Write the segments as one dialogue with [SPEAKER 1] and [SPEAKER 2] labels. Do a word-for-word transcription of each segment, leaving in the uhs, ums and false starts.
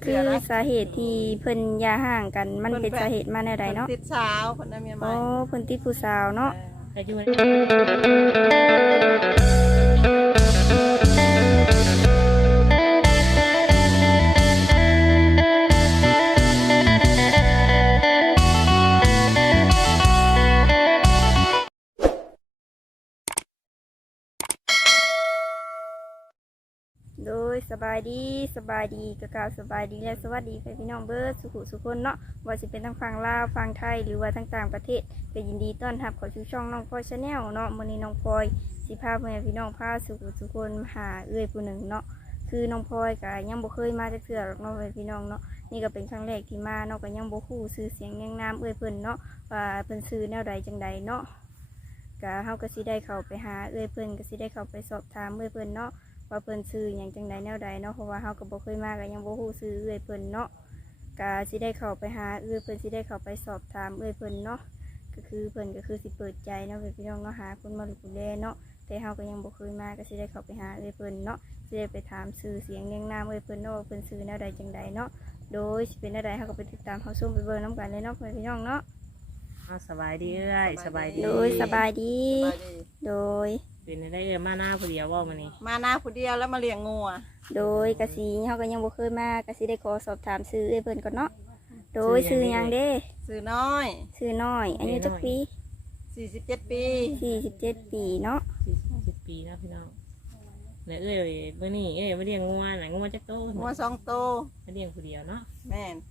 [SPEAKER 1] คือสาเหตุที่เพิ่นหย่าห่างกันมันเป็นสาเหตุมาแนวใดเนาะ
[SPEAKER 2] ติดสาวเพิ่นน่ะเมียใหม่
[SPEAKER 1] โอ้เพิ่นติดผู้สาวเนาะ
[SPEAKER 3] ก็อยู่
[SPEAKER 1] โดยสบายดีสบายดีกะกล่าวสบายดีและสวัสดีพี่น้องเบิร์ดสุขุสุคนเนาะว่าสิเป็นทั้งฝั่งลาวฝั่งไทยหรือว่าทั้งต่างประเทศก็ยินดีต้อนรับเข้าสู่ช่องน้องพลอยชาแนลเนาะมื้อนี้น้องพลอยสิพาพ่อแม่พี่น้องพาสุขุสุคนหาเอื้อยผู้หนึ่งเนาะคือน้องพลอยก็ยังบ่เคยมาจักเทื่อหรอกเนาะพี่น้องเนาะนี่ก็เป็นครั้งแรกที่มาเนาะก็ยังบ่ฮู้ชื่อเสียงแนงนามเอื้อยเพิ่นเนาะว่าเพิ่นชื่อแนวใดจังใดเนาะก็เฮาก็สิได้เข้าไปหาเอื้อยเพิ่นก็สิได้เข้าไปสอบถามเอื้อยเพิ่นเนาะว่าเพิ่นซื้ออย่างจังใดแนวใดเนาะเพราะว่าเฮาก็บ่เคยมาก็ยังบ่ฮู้ซื้อเอื้อยเพิ่นเนาะก็สิได้เข้าไปหาเอื้อยเพิ่นสิได้เข้าไปสอบถามเอื้อยเพิ่นเนาะก็คือเพิ่นก็คือสิเปิดใจเนาะพี่น้องเนาะหาคนมาดูแลเนาะแต่เฮาก็ยังบ่เคยมาก็สิได้เข้าไปหาเอื้อยเพิ่นเนาะสิได้ไปถามชื่อเสียงเรียงนามเอื้อยเพิ่นเนาะว่าเพิ่นซื้อแนวใดจังใดเนาะโดยสิเป็นแนวใดเฮาก็ไปติดตามเฮาชมไปเบิ่งนํกันเลยเนาะพี่น้องเนาะ
[SPEAKER 3] สบายดีเอ้ยสบายดี
[SPEAKER 1] โดยสบายดีโดย
[SPEAKER 3] เป็นได้เอ้ยมาหน้าผู้เดียวว่ามื้อนี้
[SPEAKER 2] มาหน้าผู้เดียวแล้วมาเลี้ยงงัว
[SPEAKER 1] โดยกะสีเฮาก็ยังบ่เคยมากะสิได้ขอสอบถามชื่อเอ้ยเพิ่นก่อนเนาะโดยชื่อหยังเด้
[SPEAKER 2] ชื่อน้อย
[SPEAKER 1] ชื่อน้อยอายุจักปี
[SPEAKER 2] สี่สิบเจ็ดปี
[SPEAKER 1] สี่สิบเจ็ดปีเนาะ
[SPEAKER 3] สี่สิบเจ็ดปีนะพี่น้องแล้วเอ้ยมื้อนี้เอ้ยมาเลี้ยงงัวน่ะงัวจักโต
[SPEAKER 2] งัวสองโต
[SPEAKER 3] มาเลี้ยงผู้เดียวเนาะ
[SPEAKER 2] แม่น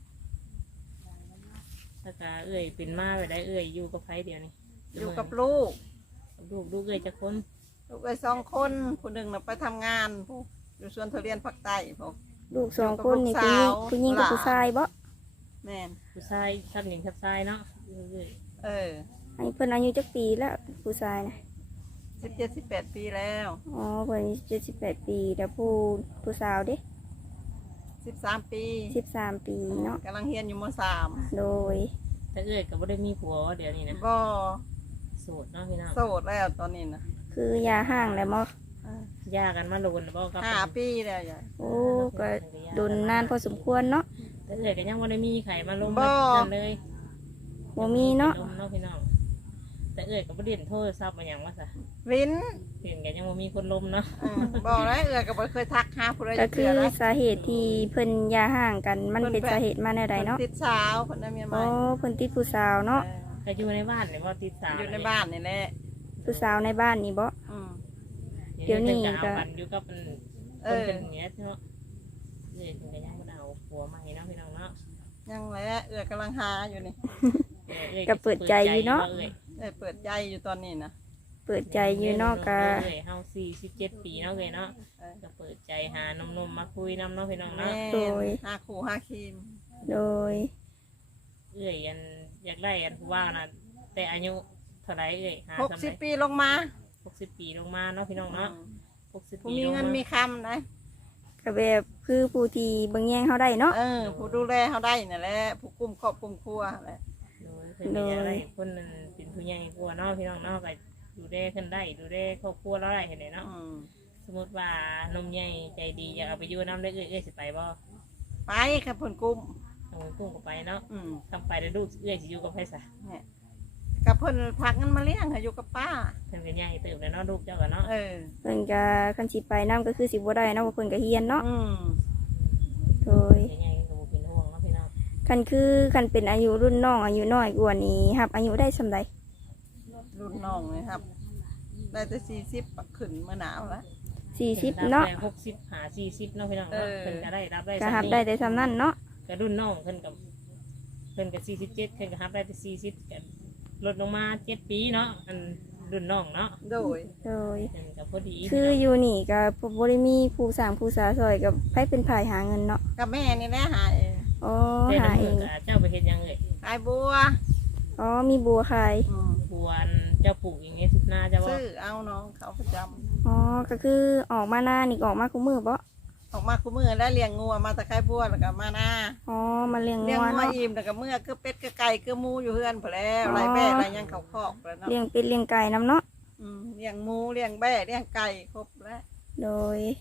[SPEAKER 3] ถ้าก็เอ้ยเป็นมาไปได้เอ้ยอยู่กับไผเดียวนี่
[SPEAKER 2] อยู่กับลูก
[SPEAKER 3] ลูกลูกเอ้ยจักคน
[SPEAKER 2] ลูกเอ้ยสองคนผู้หนึ่งน่ะไปทำงานผู้อยู่สวนทุเรียนภาคใต้พวก
[SPEAKER 1] ลูกสองคนนี่คือผู้หญิงกับผู้ชายบ่
[SPEAKER 2] แม่น
[SPEAKER 3] ผู้ชายทับหญิงทับชายเนาะ
[SPEAKER 2] เออ
[SPEAKER 1] อันนี้เพิ่นอายุจักปีแล้วผู้ชายนะ
[SPEAKER 2] สิบเจ็ดสิบแปดปีแล้ว
[SPEAKER 1] อ๋อเพิ่นอายุเจ็ดสิบแปดปีแล้วผู้ผู้สาวเด้
[SPEAKER 2] สิบสามปี
[SPEAKER 1] สิบสามปีเนาะ
[SPEAKER 2] กำลังเรียนอยู่มสาม
[SPEAKER 1] โดย
[SPEAKER 3] แต่เอ้ยก็บ่ได้มีผัวเดี๋ยวนี้นะ
[SPEAKER 2] บ่
[SPEAKER 3] โสดเนาะพี่น้อง
[SPEAKER 2] โสดแล้วตอนนี้นะ
[SPEAKER 1] คือยาห่างแล้วมั้ง
[SPEAKER 3] ยากันมาโดนบ่กับ
[SPEAKER 2] ห้าปีแล้วยาย
[SPEAKER 1] โอ้ก็โดนนานพอสมควรเนาะ
[SPEAKER 3] แต่เอ้ยก็ยังบ่ได้มีไข่มาลงกันเลย
[SPEAKER 1] บ่มีเนาะ
[SPEAKER 3] เนาะพี่น้องแต่เอ้ยก็บ่เด่นโทรศัพท์มาหยังว่าซะ
[SPEAKER 2] วิน
[SPEAKER 3] เห็นก็ยังบ่มีคนลมเนาะ
[SPEAKER 2] บ่ได้เอ้ยก็บ่เคยทักหาผู้ใด
[SPEAKER 1] ก็คือสาเหตุที่เพิ่นหย่าห่างกันมันเป็นสาเหตุมาแนวใดเนาะ
[SPEAKER 2] ติดสาวเพิ่นน่ะเมียใหม่
[SPEAKER 1] โอ้เพิ่นติดผู้สาวเนาะ
[SPEAKER 3] ก็อยู่ในบ้านนี่บ่ติดสาว
[SPEAKER 2] อยู่ในบ้านนี่แหละ
[SPEAKER 1] ผู้สาวในบ้านนี่บ่เดี๋ยวนี้ก็
[SPEAKER 3] อยู่กับเป็นคนเป็นเนี้ยเนาะเอ้ยก็ยังบ่เอาผัวใหม่เนาะพี่น้องเนาะ
[SPEAKER 2] ยังแหละเอ้ยกำลังหาอยู่นี่
[SPEAKER 1] ก็เปิดใจอยู่เนาะ
[SPEAKER 2] เอ้ยเปิดใจอยู่ตอนนี้นะ
[SPEAKER 1] เปิดใจอยู่เนาะก็
[SPEAKER 3] เอ้ยเฮาสี่สิบเจ็ดปีเนาะเอ้ยเนาะก็เปิดใจหาหนุ่มๆมาคุยนำเนาะพี่น้องเนาะ
[SPEAKER 2] โดยหาคู่หาครีม
[SPEAKER 1] โดย
[SPEAKER 3] เอ้ยอันอยากได้อันผู้ว่านะแต่อายุเท่าไรเอ้ย
[SPEAKER 2] หกสิบปีลงมา
[SPEAKER 3] หกสิบปีลงมาเนาะพี่น้องเนาะหกสิบปี
[SPEAKER 2] มีเงินมีคำนะ
[SPEAKER 1] ก็แบบคือผู้ที่เบิ่งแย่งเขาได้เนาะ
[SPEAKER 2] เออผู้ดูแลเขาได้นั่นแหละผู้กุมครอบกุมครัวแหละ
[SPEAKER 3] โดยอะไรคนนึงเป็นผู้ใหญ่กลัวเนาะพี่น้องเนาะก็ดูแลขึ้นได้ดูแลครอบครัวเราได้เห็นไหมเนาะสมมติว่านมใหญ่ใจดีอยากเอาไปอยู่น้ำได้เอ้ยเอ้ยสิไปบ่
[SPEAKER 2] ไปครับผลกุ้ม
[SPEAKER 3] ผลกุ้มก็ไปเนาะทำไปแล้วลูกเอ้ยสิอยู่กับใครซะ
[SPEAKER 2] กับเพิ่นพักเงินมาเลี้ยงอยู่กับป้า
[SPEAKER 3] เพิ่นก็ใหญ่เติบแล้วเนาะลูกเจ้าก็เนาะ
[SPEAKER 2] เออ
[SPEAKER 1] เพิ่นก็คันสิไปน้ำก็คือสิบ่ได้เนาะเพราะเพิ่นก็เฮียนเนาะโดย
[SPEAKER 3] ใหญ่ก็บ่เป็นห่วงเนาะพี่น้อง
[SPEAKER 1] คันคือคันเป็นอายุรุ่นน้องอายุน้อยกว่านี้ครับอายุได้ส่ำใด
[SPEAKER 2] รุ่นน้องเลยครับได้แต่สี่สิบขึ้นเมื่อหนาวแล้ว
[SPEAKER 1] สี่สิบเนาะ
[SPEAKER 3] หกสิบหาสี่สิบเนาะพี่น้องเนาะเพิ่นก็ได้รับได้
[SPEAKER 1] ก็รับได้แต่ส่ำนั้นเนาะ
[SPEAKER 3] ก็รุ่นน้องเพิ่นกับเพิ่นกับสี่สิบเจ็ดเพิ่นก็รับได้แต่สี่สิบกันลดลงมาเจ็ดปีเนาะอันรุ่นน้องเนาะ
[SPEAKER 2] โดย
[SPEAKER 1] โดย
[SPEAKER 3] กับพอดี
[SPEAKER 1] คืออยู่นี่กับบริมีผู้สร้างผู้สาซอยกับไผเป็นฝ่ายหาเงินเนาะ
[SPEAKER 2] กับแม่นี่แหละหาเอง
[SPEAKER 1] อ๋อหาเอง
[SPEAKER 3] เจ้าไปเฮ็ดยังเลย
[SPEAKER 2] ขายบัว
[SPEAKER 1] อ๋อมีบัวขาย
[SPEAKER 3] บัวเจ้าปลูกอย่างเงี้ยสุดหน้าเจ้า
[SPEAKER 2] ซื้อเอาน้องเขาประจ
[SPEAKER 1] ำอ๋อก็คือออกมาหน้านี่ออกมาคู่มือบ่
[SPEAKER 2] ออกมาคู่มือแล้วเลี้ยงงัวมาตะไคร้บัวแล้วก็มาหน้า
[SPEAKER 1] อ๋อมาเลี้ยงงัว
[SPEAKER 2] เลี้ยงงัวอิ่มแล้วก็เมื่อคือเป็ดคือไก่คือหมูอยู่เฮือนพอแล้วไรแบ่ไรยังเขาคอกแล้วเนาะ
[SPEAKER 1] เลี้ยงเป็ดเลี้ยงไก่น้ำเนาะ
[SPEAKER 2] เลี้ยงหมูเลี้ยงแบ่เลี้ยงไก่ครบแล้ว
[SPEAKER 1] โดย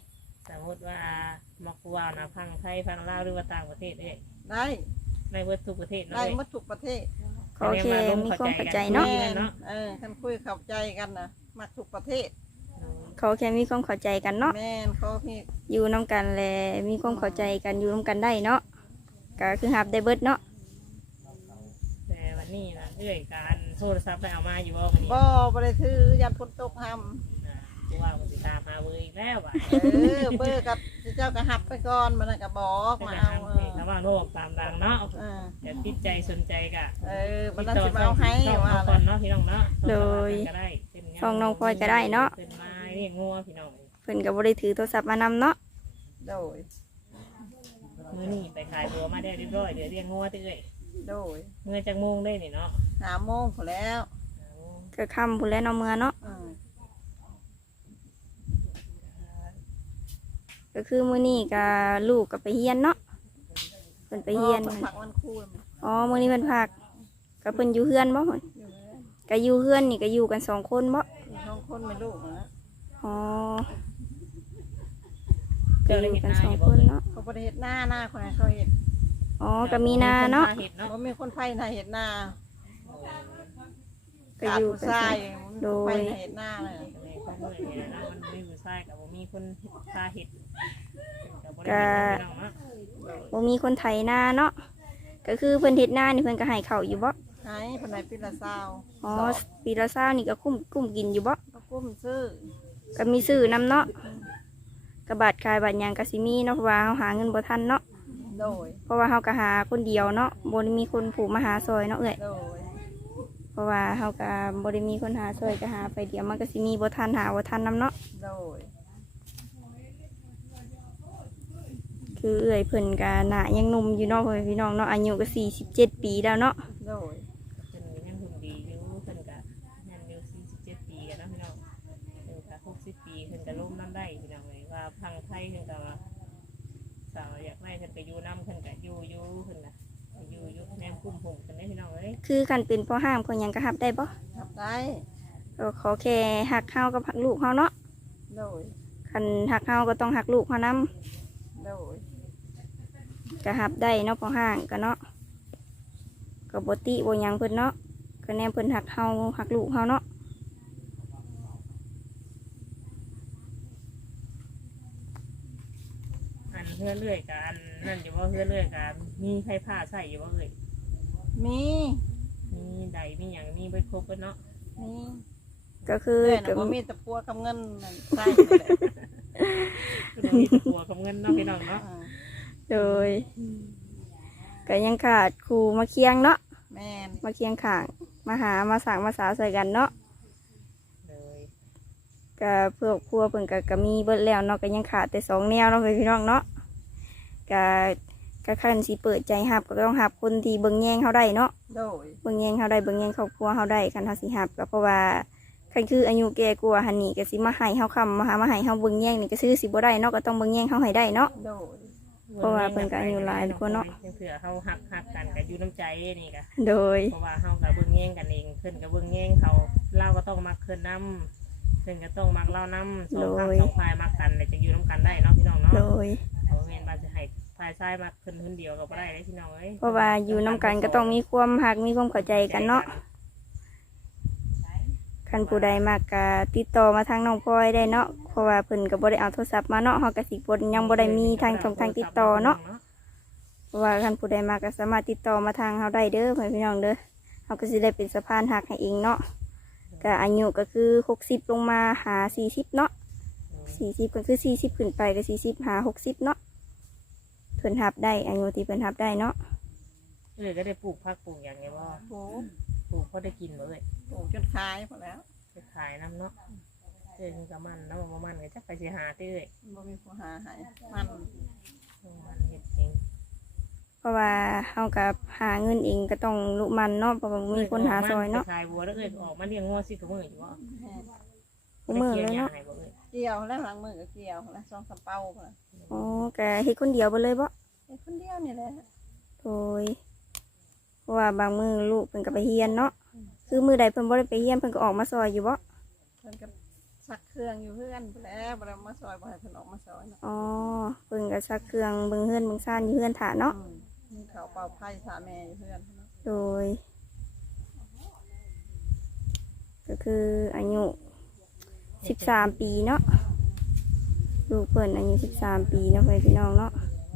[SPEAKER 3] สมมติว่ามักว่านะพังไทยพังลาวหรือว่าต่างประเทศเอ้ย
[SPEAKER 2] ได้
[SPEAKER 3] ในเบิดทุกประเทศ
[SPEAKER 2] ได้
[SPEAKER 3] เนาะ
[SPEAKER 2] หมดทุกประเทศ
[SPEAKER 1] โอเคมีความเข้าใจเนาะ
[SPEAKER 2] แม่นเออคันคุยเข้าใจกันนะมักทุกประเทศ
[SPEAKER 1] เขาแค่มีความเข้าใจกันเนาะ
[SPEAKER 2] แม่นเขาพี่
[SPEAKER 1] อยู่น้ำกันแลมีความเข้าใจกันอยู่น้ำกันได้เนาะก็คือฮับได้เบิดเนาะ
[SPEAKER 3] แต่วันนี้นะเอ้ยการโทรศัพท์ไปเอามาอยู่ว่าวันนี้
[SPEAKER 2] บ่บ่ได้ถือยันฝนตกห้ำ
[SPEAKER 3] กูว่ากูติดตามมาเบอร์อีกแล้วว่ะ
[SPEAKER 2] เออเบอร์กับเจ้าก็หับไปก่อนมันนก็บอกมาเอาเออ
[SPEAKER 3] ถ้าว่าโลกตามดังเนาะ
[SPEAKER 2] เออ
[SPEAKER 3] อย่าติดใจสนใจกะ
[SPEAKER 2] เออมันนั่นสิมาเอาให้
[SPEAKER 3] ช่อง
[SPEAKER 2] ว่า
[SPEAKER 3] น้อง
[SPEAKER 2] เล
[SPEAKER 3] คน
[SPEAKER 2] ย
[SPEAKER 3] เนาะพี่น้องเนาะ
[SPEAKER 1] โดย
[SPEAKER 3] ก็ได้เป็นงาน
[SPEAKER 1] ช่องน้องพลอยก็ได้เนาะ
[SPEAKER 3] เป็นไม้เรียกงัวพี่น้อง
[SPEAKER 1] เพิ่นก็บ่ได้ถือโทรศัพท์มานำเนาะ
[SPEAKER 2] โดย
[SPEAKER 3] มื้อนี้ไปขายบัวมาได้เรียบร้อยเดี๋ยวเรียกงัวตื้อเอ้ย
[SPEAKER 2] โดย
[SPEAKER 3] เมื่อจักโมงได้นี่เนาะ
[SPEAKER 2] หาโมงพอแล้ว
[SPEAKER 1] ก็ค่ำพุ่นแล้วเนาะเมื่อเนาะ
[SPEAKER 2] เออ
[SPEAKER 1] ก็คือมื้อนี้ก็ลูกก็ไปเฮียนเนาะเพิ่นไปเฮียน
[SPEAKER 2] พิ่ผักวันคูณ
[SPEAKER 1] อ๋อมื้อนี้เพิ่นพักก็เพิ่นอยู่เฮือนบ่หั่น
[SPEAKER 2] อยู่แล้ว
[SPEAKER 1] ก็อยู่เฮือนนี่ก็อยู่กันสองคนบ่
[SPEAKER 2] อยู่สองคนไม่ลูกนะ
[SPEAKER 1] อ๋อก็อยู่กันสองคนเนาะ
[SPEAKER 2] เขาบ่ได้เฮ็ดหน้าหน้าคนให้เขาเฮ็ด
[SPEAKER 1] อ๋อก็มีนาเนาะ
[SPEAKER 3] เห็ดเนาะ
[SPEAKER 2] บ่มีคนไผนาเฮ็ดหน้า
[SPEAKER 1] ก็อยู่กัน
[SPEAKER 2] ขาด
[SPEAKER 1] สอง
[SPEAKER 2] ผู้ชาย
[SPEAKER 1] โดย
[SPEAKER 2] ไผนาเฮ็ดหน้าเลย
[SPEAKER 3] ในข้อมือเนี่ยนะมันไม่อยู่ใช่กับมีคนพาเห็ดกับบ่ได้เห็ดพี่น้องเนาะ
[SPEAKER 1] บ่มีคนไถนาเนาะก็คือเพิ่นเฮ็ดนานี่เพิ่นก็ให้ข้าวอยู่บ่
[SPEAKER 2] ให้เพิ่นให้ปีละเศร้า
[SPEAKER 1] อ๋อปีละเช้านี่ก็คุ้มกุ้มกินอยู่บ่
[SPEAKER 2] ก็กุ้มซื้อ
[SPEAKER 1] ก็มีซื้อนํเนาะก็บาทขายบาทหยังก็สิมีเนาะเพราะว่าเฮาหาเงินบ่ทันเนาะ
[SPEAKER 2] โดย
[SPEAKER 1] เพราะว่าเฮาก็หาคนเดียวเนาะบ่ได้มีคนผูกมาหาซอยเนาะเอ้ย
[SPEAKER 2] โดย
[SPEAKER 1] เพราะว่าเฮาก็บ่ได้มีคนหาซอยก็หาไปเดียวมันก็สิมีบ่ทันหาบ่ทันนํเนาะ
[SPEAKER 2] โดย
[SPEAKER 1] คือเอ้ยเพิ่นก็หน้ายังหนุ่มอยู่เนาะพ่อแม่พี่น้องเนาะอายุก็สี่สิบเจ็ดปีแล้วเนาะ
[SPEAKER 2] โดย
[SPEAKER 3] เป็นยังหุ่นดีอยู่เพิ่นก็ยังอยู่สี่สิบเจ็ดปีกันเนาะพี่น้องเพิ่นก็หกสิบปีเพิ่นก็ล้มน้ำได้พี่น้องเลยว่าพังไทยเพิ่นก็สาวอยากได้เพิ่นก็อยู่น้ำเพิ่นก็อยู่อยู่เพิ่นน่ะอยู่อยู่แนมคุ้มห่มกันได้พี่น้องเอ้ย
[SPEAKER 1] คือคันเป็นพ่อห้ามคนหยังก็รับได้บ่
[SPEAKER 2] ทำได้
[SPEAKER 1] ก็ขอแค่หักเฮากับหักลูกเฮาเนาะ
[SPEAKER 2] โดย
[SPEAKER 1] คันหักเฮาก็ต้องหักลูกเฮานํ
[SPEAKER 2] โดย
[SPEAKER 1] ก็รับได้เนาะพ่อห้างก็เนาะก็บ่ติบ่หยังเพิ่นเนาะก็แนมเพิ่นหักเฮาหักลูกเฮาเนาะ
[SPEAKER 3] อันเพื่อเรื่อยกับอันนั่นอยู่ว่าเพื่อเรื่อยกับมีไผ่ผ้าใส่อยู่ว่าเอ้ย
[SPEAKER 2] มี
[SPEAKER 3] มีใดมีอย่างมีใบครบกันเนาะ
[SPEAKER 2] มี
[SPEAKER 1] ก็คือ
[SPEAKER 2] เพื่อน
[SPEAKER 1] ก็
[SPEAKER 2] น่ะบ่มีแตะปัวกับเงินนั่นใช่เลย
[SPEAKER 3] ก็ต้องมีแตะปัวกับเงินเนาะพี่น้องเนาะ
[SPEAKER 2] อ่า
[SPEAKER 1] โดยก็ยังขาดครูมาเคียงเนาะ
[SPEAKER 2] แม่น
[SPEAKER 1] มาเคียงข้างมาหามาสร้างมาสาใส่กันเนาะ
[SPEAKER 3] เลย
[SPEAKER 1] ก็เพื่อครัวเพิ่นก็ก็มีเบิดแล้วเนาะก็ยังขาดแต่สองแนวเนาะพี่น้องเนาะก็ก็คันสิเปิดใจรับก็ต้องรับคนที่เบิ่งแยงเฮาได้เนาะ
[SPEAKER 2] โดย
[SPEAKER 1] เบิ่งแยงเฮาได้เบิ่งแยงครอบครัวเฮาได้คันเฮาสิรับก็เพราะว่าคันคืออายุแก่กว่าหันนี่ก็สิมาให้เฮาค้ำมาหามาให้เฮาเบิ่งแยงนี่ก็ซื้อสิบ่ได้เนาะก็ต้องเบิ่งแยงเฮาให้ได้เนาะ
[SPEAKER 2] โดย
[SPEAKER 1] เพราะว่าเพิ่นก็อายุหลายคนเนาะ
[SPEAKER 3] ยังเถื่อเฮาหักหักกันกับอยู่น้ำใจนี่ก็
[SPEAKER 1] โดย
[SPEAKER 3] เพราะว่าเฮากับเบิ่งแย่งกันเองเพิ่นกับเบิ่งแย่งเขาเราก็ต้องมักเพิ่นนํเพิ่นก็ต้องมักเรานํสองข้างสองฝ่ายมักกันเลยจะอยู่น้ำกันได้เนาะพี่น้องเนาะ
[SPEAKER 1] โดย
[SPEAKER 3] เพราะแม่นว่าจะให้ฝ่ายชายมักเพิ่นคนเดียวก็บ่ได้เลยพี่น้องเอ้ย
[SPEAKER 1] เพราะว่าอยู่นํกันก็ต้องมีความรักมีความเข้าใจกันเนาะคันผู้ใดมากก็ติดต่อมาทางน้องพลอยได้เนาะเพราะว่าเพิ่นก็บ่ได้เอาโทรศัพท์มาเนาะเฮาก็สิบ่ยังบ่ได้มีทางช่องทางติดต่อเนาะเพราะว่าคันผู้ใดมากก็สามารถติดต่อมาทางเฮาได้เด้อเพื่อนพี่น้องเด้อเฮาก็สิได้เป็นสะพานหักให้เองเนาะก็อายุก็คือหกสิบลงมาหาสี่สิบเนาะสี่สิบก็คือสี่สิบขึ้นไปก็สี่สิบหาหกสิบเนาะเพิ่นรับได้อายุที่เพิ่นรับได้เนาะ
[SPEAKER 3] เอ้ยก็ได้ปลูกผักปลูกอย่างไงบ่
[SPEAKER 2] ปลูก
[SPEAKER 3] ปลูกพอได้กินบ่เอ้ย
[SPEAKER 2] ปลูกจนขายพอแล้ว
[SPEAKER 3] ไปขายน้ำเนาะเอ้ยมันก็มันเนาะบ่มันก็จักไปสิหาติเอ้ย
[SPEAKER 2] บ่มีผู้หาให้มัน
[SPEAKER 3] มันเฮ็ดเอง
[SPEAKER 1] เพราะว่าเฮากับหาเงินเองก็ต้องลุมันเนาะเพราะว่ามีคนหาซอยเนาะ
[SPEAKER 3] ไปขายบัวแล้วเอ้ยออกมาเลี้ยงงัวสิกับมื้ออยู่บ่
[SPEAKER 2] แม่น
[SPEAKER 1] ผู้มือเลยเนาะ
[SPEAKER 3] ได้กี่วหญ้ให้บ่เอ้ย
[SPEAKER 2] เกี่ยวแล้วหลังมือก็เกี่ยวแล้วสองสามเป้าพอแล้ว
[SPEAKER 1] อ๋อก็เฮ็ดคนเดียวไปเลยบ่
[SPEAKER 2] ไอ้คนเดียวนี่แหละ
[SPEAKER 1] โดยเพราะว่าบางมือลูกเพิ่นก็ไปเฮียนเนาะคือมือใดเพิ่นบ่ได้ไปเฮียนเพิ่นก็ออกมาซอยอยู่บ่
[SPEAKER 2] เพิ่นก็ซักเครื่องอยู่เพื่อนพู้นแหล้วบ่ได้มาซอยบ่ให้เพิ่นออกมาซอยเนาะ
[SPEAKER 1] อ๋อเพิ่นก็ซักเครื่องเบิ่งเฮือนเบิ่งซ่านอยู่เฮือนถาเนาะ
[SPEAKER 2] อืมมีข้าวเป่าไผ่ถาแม่อยู่เพื่อนเนาะ
[SPEAKER 1] โดย ก็คืออายุสิบสามปีเนาะลูกเพิ่นอายุสิบสามปีเนาะเพื่อนพี่น้องเนาะ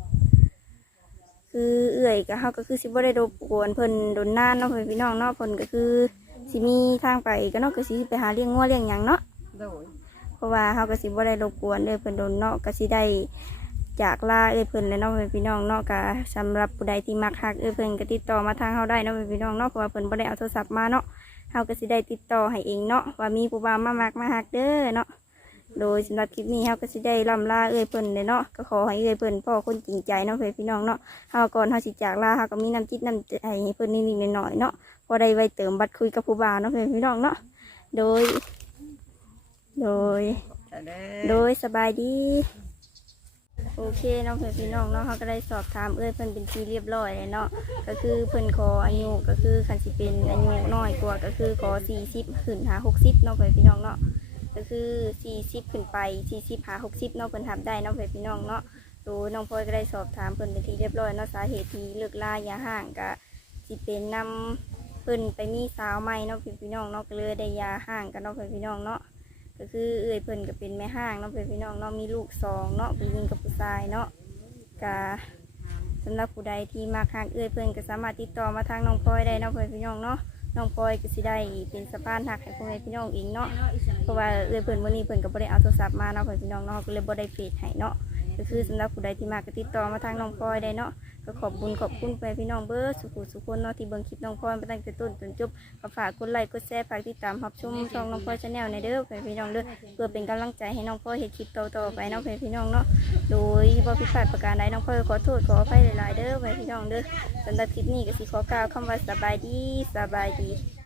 [SPEAKER 1] คือเอื่อยก็เฮาก็คือสิบ่ได้รบกวนเพิ่นโดนนานเนาะเพื่อนพี่น้องเนาะเพิ่นก็คือสิมีทางไปก็เนาะก็สิไปหาเลี้ยงงัวเลี้ยงหยังเนาะ
[SPEAKER 2] โดย
[SPEAKER 1] เพราะว่าเฮาก็สิบ่ได้รบกวนเด้อเพิ่นโดนเนาะก็สิได้จากลาเอ้ยเพิ่นเลยเนาะเพื่อนพี่น้องเนาะก็สำหรับผู้ใดที่มักฮักเอ้ยเพิ่นก็ติดต่อมาทางเฮาได้เนาะเพื่อนพี่น้องเนาะเพราะว่าเพิ่นบ่ได้เอาโทรศัพท์มาเนาะเฮาก็สิได้ติดต่อให้เองเนาะว่ามีผู้บ่าวมามักมาฮักเด้อเนาะโดยสำหรับคลิปนี้เฮาก็สิได้ล่ำลาเอ้ยเพิ่นเลยเนาะก็ขอให้เอ้ยเพิ่นพ่อคนจริงใจเนาะเพื่อนพี่น้องเนาะเฮาก่อนเฮาสิจากลาเฮาก็มีน้ำจิตน้ำใจให้เพิ่นนิดๆหน่อยๆเนาะพอได้ไว้เติมบัตรคุยกับผู้บ่าวเนาะเพื่อนพี่น้องเนาะโดย โดย
[SPEAKER 2] แต่เด้
[SPEAKER 1] โด
[SPEAKER 2] อย
[SPEAKER 1] สบายดี โอเคเน้องเพื่อนพี่น้องเนาะเขาก็ได้สอบถามเอ้ยเพิ่นเป็นที่เรียบร้อยเลยเนาะก็คือเพิ่นขออายุก็คือคันสิเป็นอายุน้อยกว่าก็คือขอสี่สิบขึ้นหาหกสิบเนาะเพื่อนพี่น้องเนาะก็คือสี่สิบขึ้นไปสี่สิบหาหกสิบเนาะเพิ่นทำได้เนาะเพื่อนพี่น้องเนาะโดยน้องพลอยก็ได้สอบถามเพิ่นเป็นที่เรียบร้อยเนาะสาเหตุที่เลิกลาอย่าห่างก็สิเป็นนำเพิ่นไปมีสาวใหม่เนาะเพื่อนพี่น้องเนาะก็เลยได้ยาห่างกันเนาะเพื่อนพี่น้องเนาะ ก็คือเอื้อยเพิ่นก็เป็นแม่ห้างเนาะเพื่อนพี่น้องเนาะมีลูกสองเนาะผู้หญิงกับผู้ชายเนาะกะสำหรับผู้ใดที่มาหากเอื้อยเพิ่นก็สามารถติดต่อมาทางน้องพลอยได้เนาะเพื่อนพี่น้องเนาะน้องพลอยก็สิได้เป็นสะพานหักให้พ่อแม่พี่น้องเองเนาะเพราะว่าเอื้อยเพิ่นวันนี้เพิ่นก็บ่ได้เอาโทรศัพท์มาเนาะเพื่อนพี่น้องเนาะก็เลยบ่ได้เฟซให้เนาะก็คือสำหรับผู้ใดที่มาก็ติดต่อมาทางน้องพลอยได้เนาะก็ขอบบุญขอบคุณไปพี่น้องเบิร์ดสุขุสุขคนเนาะที่เบิ่งคลิปน้องพลอยมาตั้งแต่ต้นจนจบก็ฝากกดไลค์กดแชร์ฝากติดตามรับชมช่องน้องพลอยชาแนลในเด้อไปพี่น้องเด้อเพื่อเป็นกำลังใจให้น้องพลอยเฮ็ดคลิปต่อๆไปเน้องไปพี่น้องเนาะโดยบ่ผิดพลาดประการใดน้องพลอยขอโทษขออภัยหลายๆเด้อไปพี่น้องเด้อสำหรับคลิปนี้ก็สิขอกล่าวคำว่าสบายดีสบายดี